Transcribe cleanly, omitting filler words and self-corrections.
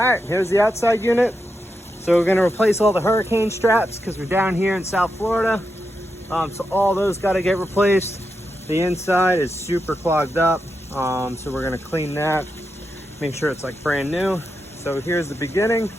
All right, here's the outside unit. So we're gonna replace all the hurricane straps because we're down here in South Florida. So all those gotta get replaced. The inside is super clogged up. So we're gonna clean that, make sure it's like brand new. So here's the beginning.